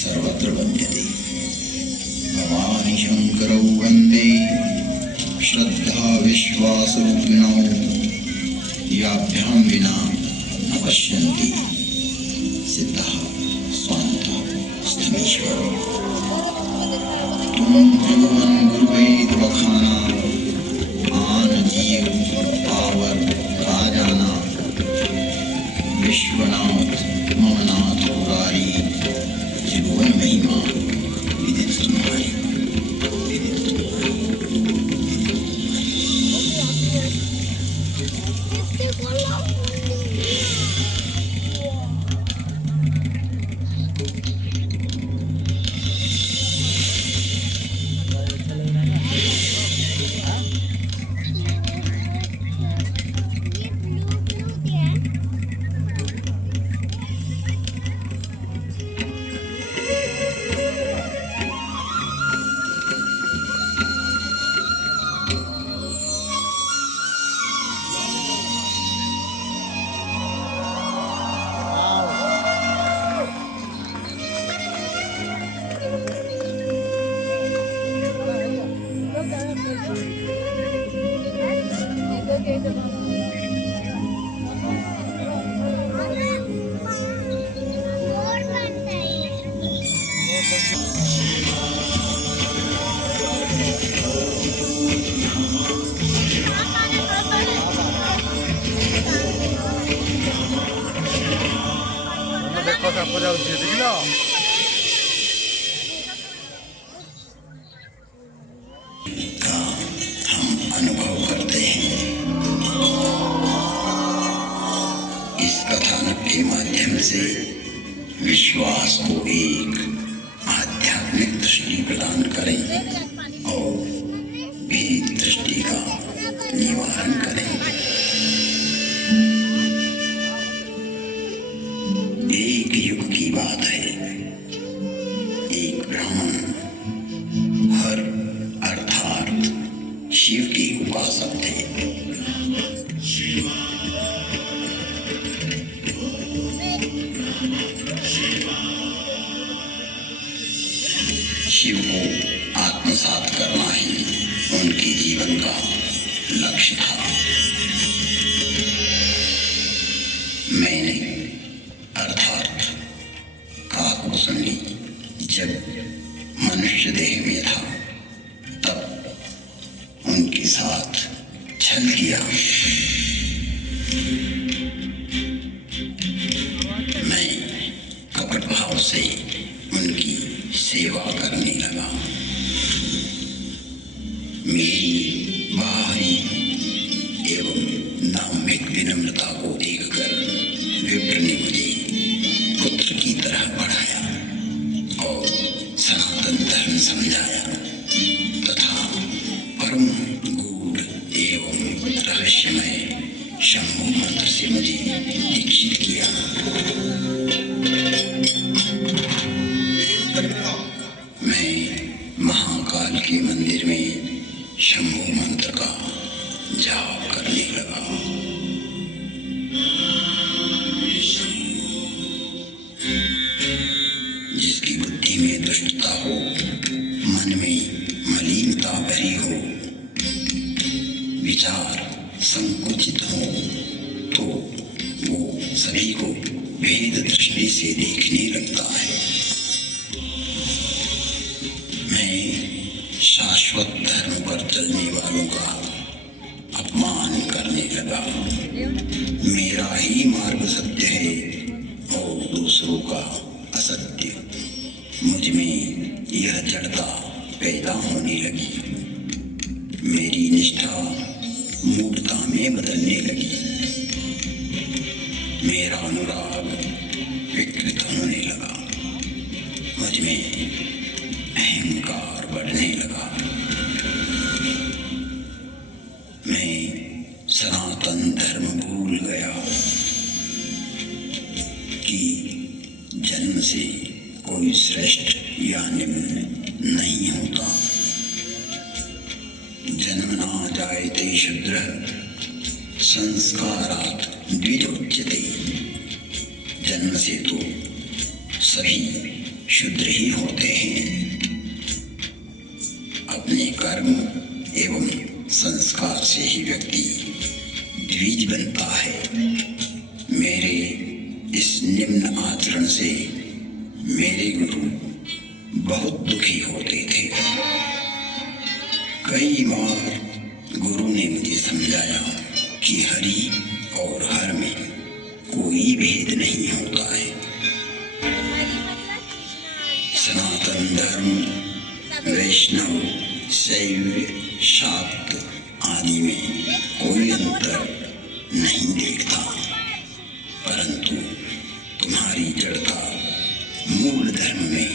सर्वत्र वन्द्यते। भवानी शंकरौ वन्दे श्रद्धा विश्वासरूपिणौ याभ्यां विना न पश्यन्ति सिद्धः स्वान्तः स्थमीश्वरः। तुम भगवान गुरुवेद बखाना आन जीव पावर राजाना विश्वनाथ ममनाथ पुरारी त्रिभुवन महिमा विदित तुम्हारी। हम अनुभव करते हैं। इस कथानक के माध्यम से विश्वास को एक आध्यात्मिक दृष्टि प्रदान करें और भेद दृष्टि का निवारण करें। एक युग की बात है, एक ब्राह्मण हर अर्थात शिव के उपासक थे। शिव को आत्मसात करना ही उनके जीवन का लक्ष्य था। मैंने अर्थात काकभूषणी जब मनुष्य देह में था तब उनके साथ छल किया। मैं कपट भाव से उनकी सेवा करने लगा। मेरी बाहरी एवं नामिक विनम्रता को देखकर विप्र ने मुझे पुत्र की तरह पढ़ाया और सनातन धर्म समझाया तथा परम गूढ़ एवं रहस्यमय शंभु मंत्र से मुझे दीक्षित किया। मैं महाकाल के मंदिर में शंभु मंत्र का जाप करने लगा। जिसकी बुद्धि में दुष्टता हो, मन में मलिनता भरी हो, विचार संकुचित हो, तो वो सभी को भेद दृष्टि से देखने लगता है। मैं शाश्वत धर्म पर चलने वालों का अपमान करने लगा। मेरा ही मार्ग सत्य है और दूसरों का असत्य। मुझ में यह जड़ता पैदा होने लगी। मेरी निष्ठा मूढ़ता में बदलने लगी। मेरा अनुराग विकृत होने लगा। मुझ में अहंकार बढ़ने लगा। मैं सनातन धर्म भूल गया कि जन्म से कोई श्रेष्ठ या निम्न नहीं होता। जन्मना जायते शूद्रः संस्कारात् द्विजोच्यते। जन्म से तो सभी शूद्र ही होते हैं। अपने कर्म एवं संस्कार से ही व्यक्ति द्विज बनता है। मेरे इस निम्न आचरण से मेरे गुरु बहुत दुखी होते थे। कई बार गुरु ने मुझे समझाया कि हरि और हर में कोई भेद नहीं होता है। सनातन धर्म, वैष्णव, शैव, शाक्त आदि में कोई अंतर नहीं देखता, परंतु तुम्हारी जड़ता मूल धर्म में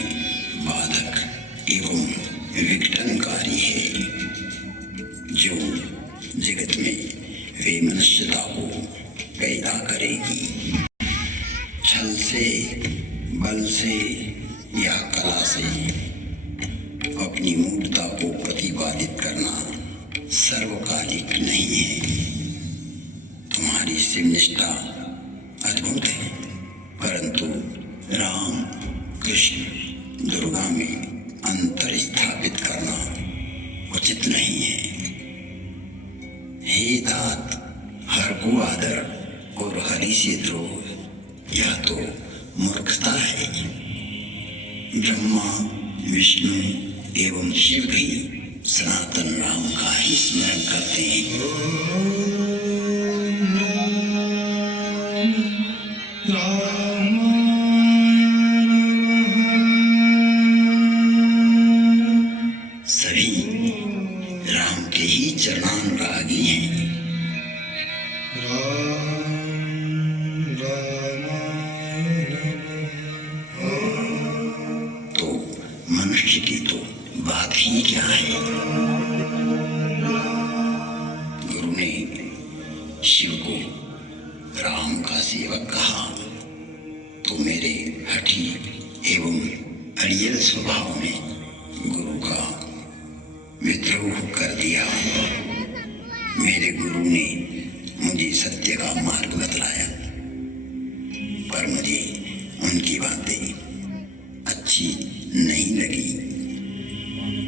बाधक एवं विघटनकारी है, जो जगत में वे मनुष्यता को पैदा करेगी। छल से, बल से या कला से अपनी मूर्खता को प्रतिपादित करना सर्वकालिक नहीं है। तुम्हारी शिवनिष्ठा अद्भुत है, परंतु राम, कृष्ण, दुर्गा में अंतर स्थापित करना उचित नहीं है। हे तात, हर को आदर और हरि से द्रोह, यह तो मूर्खता है। ब्रह्मा, विष्णु एवं शिव भी सनातन राम का ही स्मरण करते हैं। सभी राम के ही चरणानुरागी हैं। तो मनुष्य की तो बात ही क्या है। गुरु ने शिव को राम का सेवक कहा तो मेरे हठी एवं अड़ियल स्वभाव ने गुरु का विद्रोह कर दिया। मेरे गुरु ने मुझे सत्य का मार्ग बतलाया, पर मुझे उनकी बातें अच्छी नहीं लगी,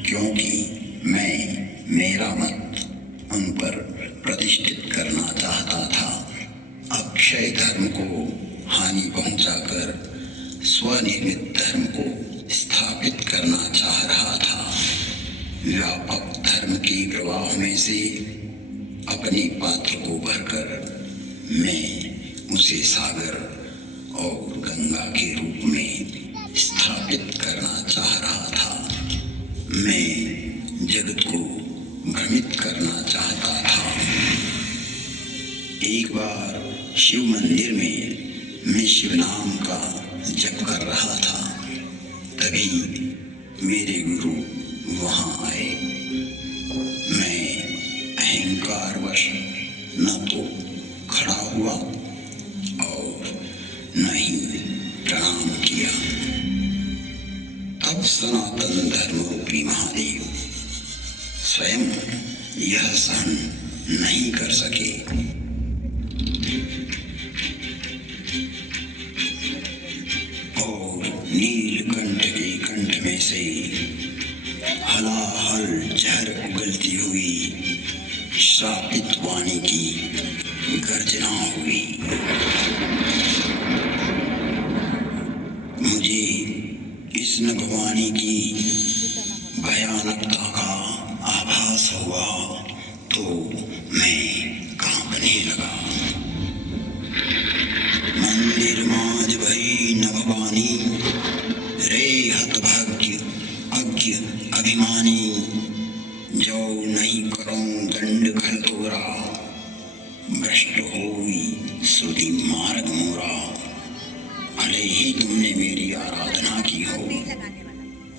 क्योंकि मैं मेरा मत उन पर प्रतिष्ठित करना चाहता था। अक्षय धर्म को हानि पहुंचाकर स्वनिर्मित धर्म को स्थापित करना चाह रहा था। व्यापक धर्म के प्रवाह में से अपने पात्र को भरकर मैं उसे सागर और गंगा के रूप में स्थापित करना चाह रहा था। मैं जगत को भ्रमित करना चाहता था। एक बार शिव मंदिर में मैं शिव नाम का जप कर रहा था, तभी मेरे गुरु वहां आए। मैं अहंकारवश न तो खड़ा हुआ और न ही प्रणाम किया। तब सनातन धर्म रूपी महादेव स्वयं यह सहन नहीं कर सके। और नीलकंठ के कंठ में से हलाहल जहर उगलती हुई श्रापित वाणी की गर्जना हुई। मुझे इस नभवाणी की भयानकता का आभास हुआ तो मैं कांपने लगा। मंदिर माज भई नभवानी, रे हतभाग्य अज्ञ अभिमानी, जो नहीं करूं दंड कर तोरा, भ्रष्ट होई सुधि मार्ग मोरा। भले ही तुमने मेरी आराधना की हो,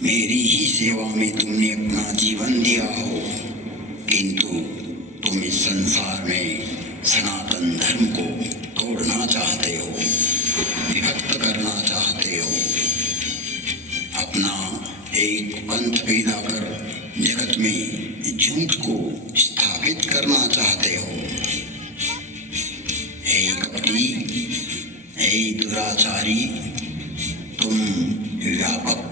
मेरी ही सेवा में तुमने अपना जीवन दिया हो, किंतु तुम इस संसार में सनातन धर्म को तोड़ना चाहते हो, विभक्त करना चाहते हो, अपना एक पंथ पैदा कर जगत में झूठ को स्थापित करना चाहते हो। हे कपटी, हे दुराचारी, तुम व्यापक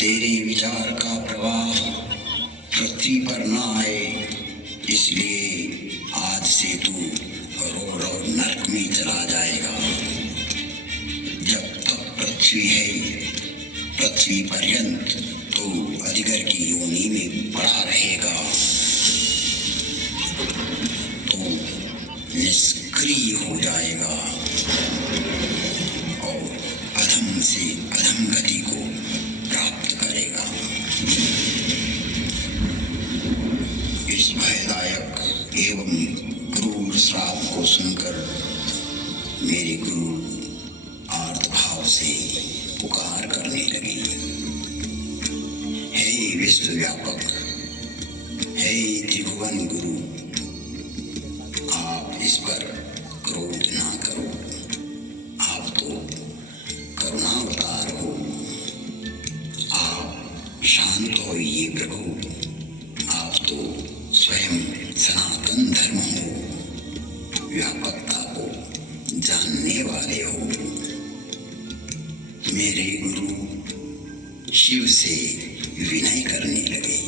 तेरे विचार का प्रवाह पृथ्वी पर न आए, इसलिए आज से तू रो रो नरक में चला जाएगा। जब तक पृथ्वी है, पृथ्वी पर्यंत तो अजगर की योनि में पड़ा रहेगा। तो निष्क्रिय हो जाएगा और अधम से अधम गति को प्राप्त करेगा। इस भयदायक एवं क्रूर श्राप को सुनकर मेरे गुरु आर्त भाव से पुकार करने लगे, हे विश्वव्यापक, हे त्रिभुवन गुरु, आप इस पर क्रोध ना करो। आप तो करुणावतार हो। आप शांत होइए प्रभु। आप तो स्वयं सनातन धर्म हो, व्यापकता को जानने वाले हो। मेरे गुरु शिव से विनय करने लगे,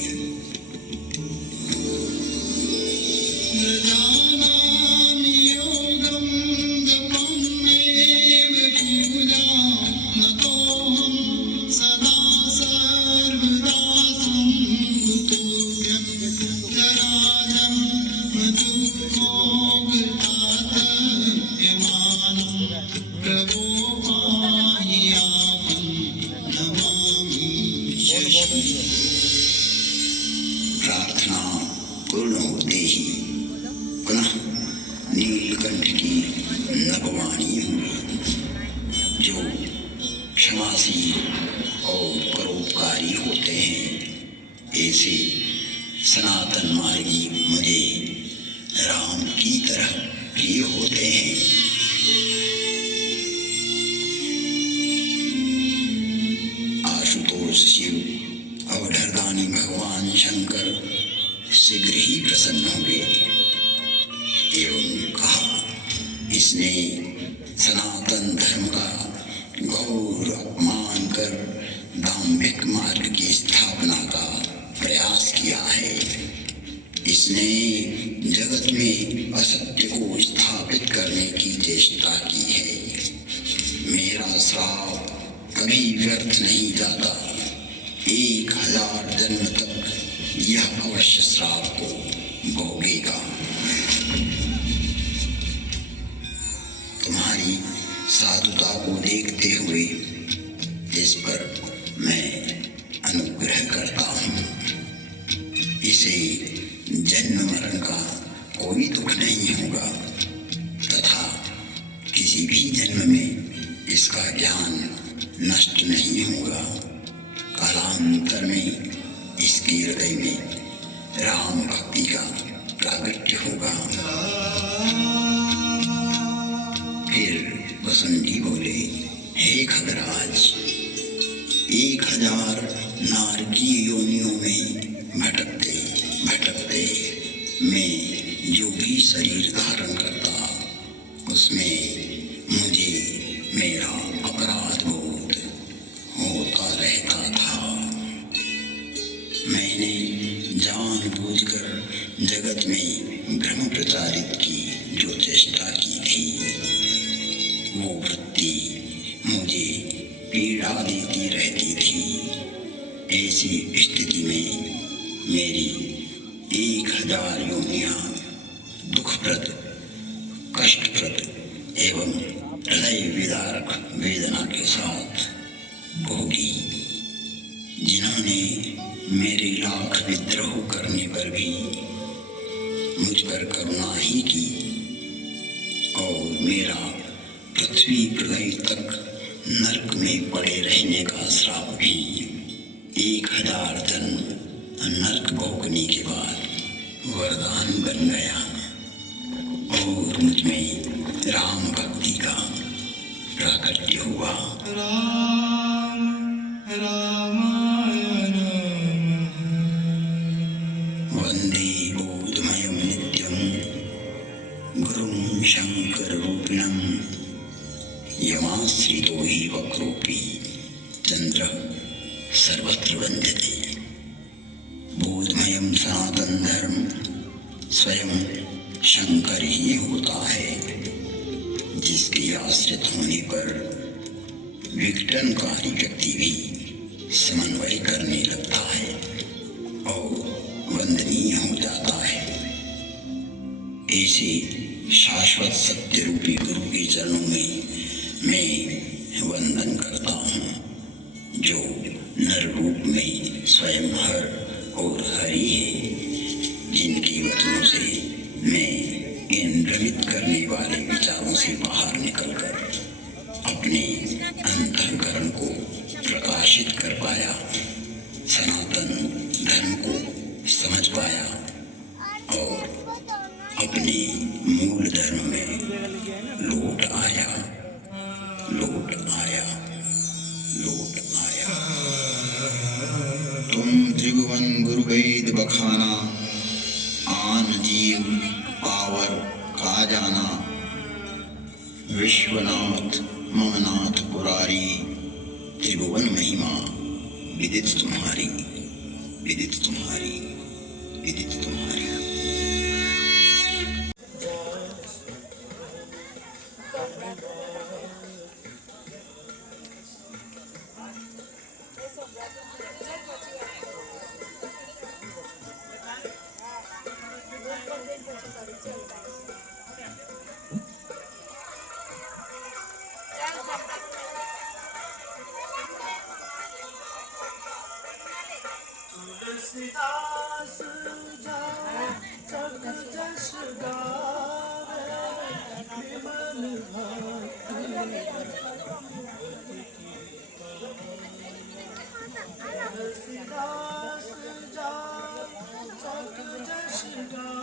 प्रार्थना पूर्ण होते ही पुनः नीलकंठ की नभवाणी हुई, जो क्षमाशील और परोपकारी होते हैं। ऐसे सनातन मार्गी मुझे राम की तरह प्रिय होते हैं। आशुतोष शिव अवधरदानी भगवान शंकर शीघ्र ही प्रसन्न हुए एवं कहा, इसने सनातन धर्म का घोर अपमान कर दाम्भिक मार्ग की स्थापना का प्रयास किया है। इसने जगत में असत्य को स्थापित करने की चेष्टा की है। मेरा श्राप कभी व्यर्थ नहीं जाता। 1000 जन्म तक यह अवश्य श्राप को भोगेगा। तुम्हारी साधुता को देखते हुए इस पर मैं अनुग्रह करता हूँ। इसे जन्म मरण का कोई दुख नहीं होगा तथा किसी भी जन्म में इसका ज्ञान नष्ट नहीं होगा। कालांतर में इसके हृदय में राम भक्ति का प्रागट्य होगा। फिर वसुंधी बोले, हे खगराज, 1000 नारकीय योनियों में भटकते भटकते मैं जो भी शरीर धारण करता, उसमें मुझे मेरा अपराध बोध होता रहता था। मैंने जानबूझकर जगत में भ्रम प्रचारित की जो चेष्टा की थी, वो वृत्ति मुझे पीड़ा देती रहती थी। ऐसी स्थिति में मेरी 1000 योनियां दुखप्रद, कष्टप्रद एवं हृदय विदारक वेदना के साथ भोगी। जिन्होंने मेरे लाख विद्रोह करने पर भी मुझ पर करुणा ही की और मेरा पृथ्वी प्रलय तक नरक में पड़े रहने का श्राप भी 1000 जन्म नरक भोगने के बाद वरदान बन गया और मुझ में राम भक्ति का प्राकट्य हुआ। राम रामाय नमः। वंदे बोधमयं नित्यं गुरुं शंकर रूपिणं यमाश्रितो हि वक्रोऽपि चंद्रः सर्वत्र वंद्यते। बोधमयम सनातन धर्म स्वयं शंकर ही होता है, जिसके आश्रित होने पर विघटनकारी व्यक्ति भी समन्वय करने लगता है और वंदनीय हो जाता है। ऐसे शाश्वत सत्य रूपी गुरु के चरणों में मैं वंदन करता हूँ, जो नर रूप में स्वयं हर और हरि है, जिनकी वचनों से मैं इन भ्रमित करने वाले विचारों से बाहर निकलकर अपने अंतःकरण को प्रकाशित कर पाया, सनातन धर्म को समझ पाया और अपने मूल धर्म में लौट आया, लौट आया, लौट आया। तुम त्रिभुवन गुरु वेद बखाना, आन जीव पावर का जाना। विश्वनाथ ममनाथ पुरारी, त्रिभुवन महिमा विदित तुम्हारी, विदित तुम्हारी, विदित तुम्हारी। तुलसीदास जाए जग जस गावे, विमल भक्ति तुलसीदास जाए जग जस गावे।